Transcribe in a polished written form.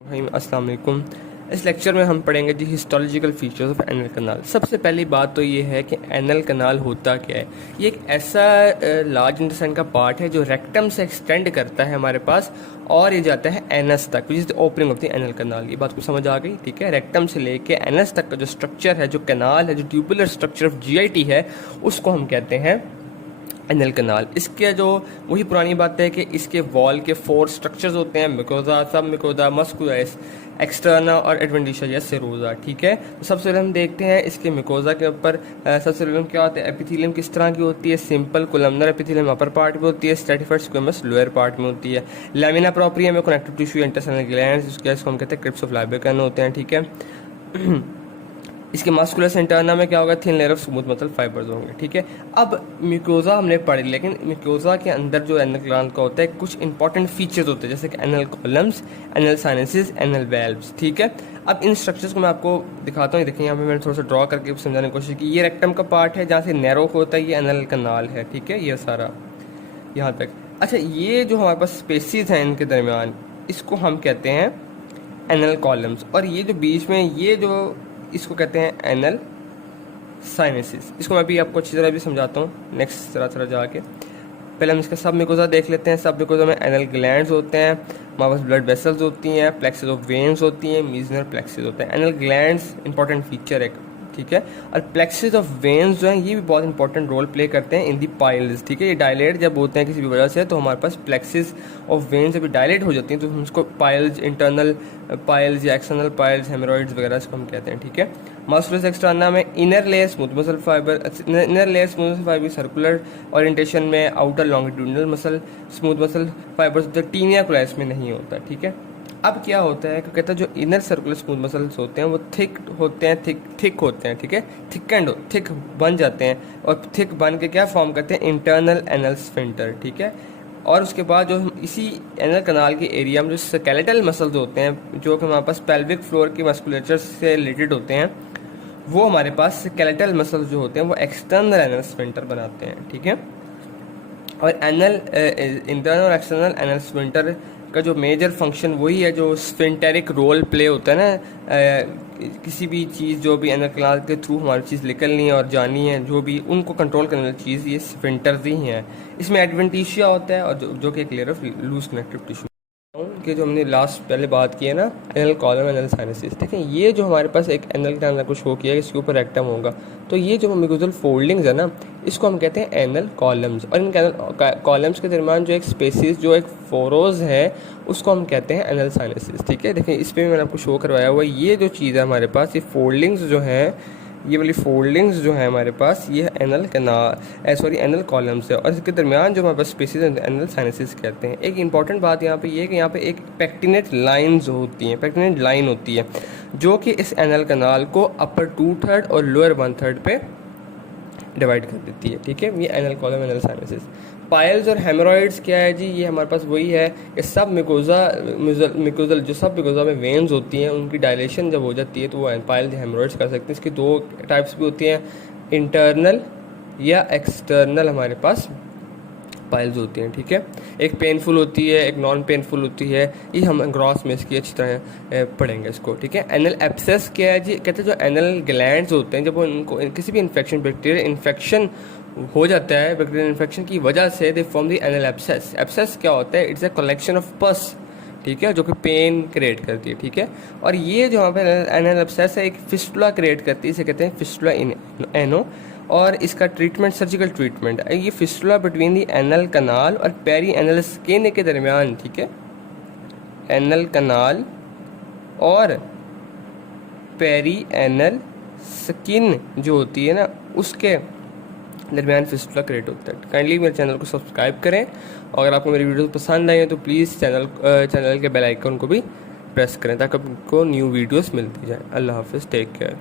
अस्सलाम वालेकुम। इस लेक्चर में हम पढ़ेंगे जी हिस्टोलॉजिकल फीचर्स ऑफ एनल कनाल। सबसे पहली बात तो ये है कि एनल कनाल होता क्या है। ये एक ऐसा लार्ज इंटेस्टाइन का पार्ट है जो रेक्टम से एक्सटेंड करता है हमारे पास और ये जाता है एनस तक, which is the opening of the anal canal. ये बात को समझ आ गई, ठीक है। रेक्टम से लेके एनस तक का जो स्ट्रक्चर है, जो कनाल है, जो ट्यूबुलर स्ट्रक्चर ऑफ जीआईटी है, उसको हम कहते हैं एनल कनाल। इसके जो वही पुरानी बात है कि इसके वॉल के 4 स्ट्रक्चर्स होते हैं, मिकोजा, सब मिकोजा, मस्कुलस, एक्सटर्ना और एडवेंटिशिया या सेरोजा, ठीक है। तो सबसे पहले हम देखते हैं इसके मिकोजा के ऊपर सबसे पहले क्या होता है। एपिथेलियम किस तरह की होती है। Simple columnar epithelium upper part में होती है, स्ट्रैटिफाइड स्क्वेमस लोअर पार्ट में होती है। लैमिना प्रोप्रिया में कनेक्टिव टिश्यू इंटेस्टाइनल ग्लैंड्स, इसको हम कहते हैं क्रिप्स ऑफ लाइबेकन होते हैं, ठीक है। इसके मास्कुलस इंटरना में क्या होगा, thin layer of smooth muscle fibres होंगे, ठीक है। अब म्यूकोजा हमने पढ़ी, लेकिन म्यूकोजा के अंदर जो एनल ग्लैंड का होता है कुछ इंपॉर्टेंट फीचर्स होते हैं, जैसे कि anal columns, anal sinuses, anal valves, ठीक है। अब इन स्ट्रक्चर्स को मैं आपको दिखाता हूँ। देखिए यहाँ पे मैंने थोड़ा सा ड्रॉ करके समझाने की कोशिश की। ये रेक्टम का पार्ट है जहाँ से नैरो होता है, ये एनल कनाल है, ठीक है। ये सारा यहाँ तक। अच्छा, ये जो हमारे पास स्पेसिस हैं इनके दरमियान, इसको हम कहते हैं एनल कॉलम्स। और ये जो बीच में ये जो इसको कहते हैं एनल साइनसिस। इसको मैं भी आपको अच्छी तरह भी समझाता हूँ नेक्स्ट तरह जाके। पहले हम इसका सब मिकोजा देख लेते हैं। सब मिकोजा में एनल ग्लैंड्स होते हैं, हमारे पास ब्लड वेसल्स होती हैं, प्लेक्सेस ऑफ वेन्स होती हैं, मीजनर प्लेक्सेस होते हैं। एनल ग्लैंड्स इंपॉर्टेंट फीचर है, ठीक है। और प्लेक्सेस ऑफ वेन्स जो हैं ये भी बहुत इंपॉर्टेंट रोल प्ले करते हैं इन दी पाइल्स, ठीक है। ये डायलेट जब होते हैं किसी भी वजह से, तो हमारे पास प्लेक्सेस ऑफ वेन्स अभी डायलेट हो जाती हैं, तो हम उसको पाइल्स, इंटरनल पाइल्स या एक्सटर्नल पाइल्स, हेमोरॉइड्स वगैरह इसको हम कहते हैं, ठीक है। मस्कुलस एक्सटर्ना में inner layer smooth muscle fibre, inner layer smooth muscle fibre circular orientation में, outer longitudinal muscle smooth muscle fibres जो टीनिया कोलाइस में नहीं होता, ठीक है। अब क्या होता है कि कहता है जो इनर सर्कुलर स्मूथ मसल्स होते हैं वो थिक होते हैं, थिक होते हैं, ठीक है। थिक बन जाते हैं और थिक बन के क्या फॉर्म करते हैं, इंटरनल एनल स्फिंक्टर, ठीक है। और उसके बाद जो हम इसी एनल कनाल के एरिया में जो स्केलेटल मसल्स होते हैं, जो कि हमारे पास पेल्विक फ्लोर की मस्कुलेचर से रिलेटेड होते हैं, वो हमारे पास स्केलेटल मसल्स जो होते हैं वो एक्सटर्नल एनल स्फिंक्टर बनाते हैं, ठीक है। और एनल इंटरनल और एक्सटर्नल एनल स्फिंक्टर का जो मेजर फंक्शन वही है जो स्फिंक्टेरिक रोल प्ले होता है ना। किसी भी चीज़ जो भी एनल कनाल के थ्रू हमारी चीज़ निकलनी है और जानी है, जो भी उनको कंट्रोल करने वाली चीज़ ये स्फिंक्टर्स ही हैं। इसमें एडवेंटिशिया होता है और जो कि एक layer of loose connective tissue कि जो हमने लास्ट पहले बात की है ना, एनल कॉलम, एनल साइनसिस। देखें ये जो हमारे पास एक एनल का कुछ शो किया है, इसके ऊपर रेक्टम होगा, तो ये जो म्यूकोजल फोल्डिंग्स है ना, इसको हम कहते हैं एनल कॉलम्स। और इन एनल कॉलम्स के दरमियान जो एक स्पेसिस, जो एक फोरोज है, उसको हम कहते हैं एनल साइनसिस, ठीक है। देखें इस पर भी मैंने आपको शो करवाया हुआ, ये जो चीज़ है हमारे पास, ये फोल्डिंग्स जो हैं, ये वाली फोल्डिंग्स जो है हमारे पास, ये एनल कनाल एनल कॉलम्स है। और इसके दरमियान जो हमारे पास स्पेसिस एनल साइनसिस कहते हैं। एक इंपॉर्टेंट बात यहाँ पे ये है कि यहाँ पे एक पेक्टिनेट लाइन्स होती हैं, पेक्टिनेट लाइन होती है जो कि इस एनल कनाल को अपर 2/3 और लोअर 1/3 पे डिवाइड कर देती है, ठीक है। ये anal column, anal sinuses. Piles और हेमोरॉइड्स क्या है जी, ये हमारे पास वही है कि सब मिकोजल जो सब मिकोजा में वेन्स होती हैं, उनकी डायलेशन जब हो जाती है तो वो पाइल्स हेमोरॉइड्स कर सकते हैं। इसकी 2 टाइप्स भी होती हैं, इंटरनल या एक्सटर्नल हमारे पास पाइल्स होती हैं, ठीक है। एक पेनफुल होती है, एक नॉन पेनफुल होती है। ये हम ग्रॉस में इसकी अच्छी तरह पढ़ेंगे इसको, ठीक है। एनल एब्सेस क्या है जी, कहते हैं जो एनल ग्लैंड्स होते हैं, जब उनको किसी भी इन्फेक्शन, बैक्टीरियल इन्फेक्शन हो जाता है, बैक्टीरियल इन्फेक्शन की वजह से they form the anal abscess. Abscess क्या होता है, इट्स अ कलेक्शन ऑफ पस, ठीक है, जो कि पेन क्रिएट करती है, ठीक है। और ये जो यहाँ पे एनल एब्सेस है एक फिस्टुला क्रिएट करती है, इसे कहते हैं फिस्टुला इन एनो। और इसका ट्रीटमेंट सर्जिकल ट्रीटमेंट है। ये फिस्टुला बिटवीन दी एनल कनाल और पेरी एनल स्किन के दरमियान, ठीक है, एनल कनाल और पेरी एनल स्किन जो होती है ना, उसके दरमियान फिस्टुला क्रिएट होता है। काइंडली मेरे चैनल को सब्सक्राइब करें, और अगर आपको मेरी वीडियो पसंद आई है तो प्लीज़ चैनल के बेल आइकन को भी प्रेस करें ताकि आपको न्यू वीडियोस मिलती जाए। अल्लाह हाफिज़, टेक केयर।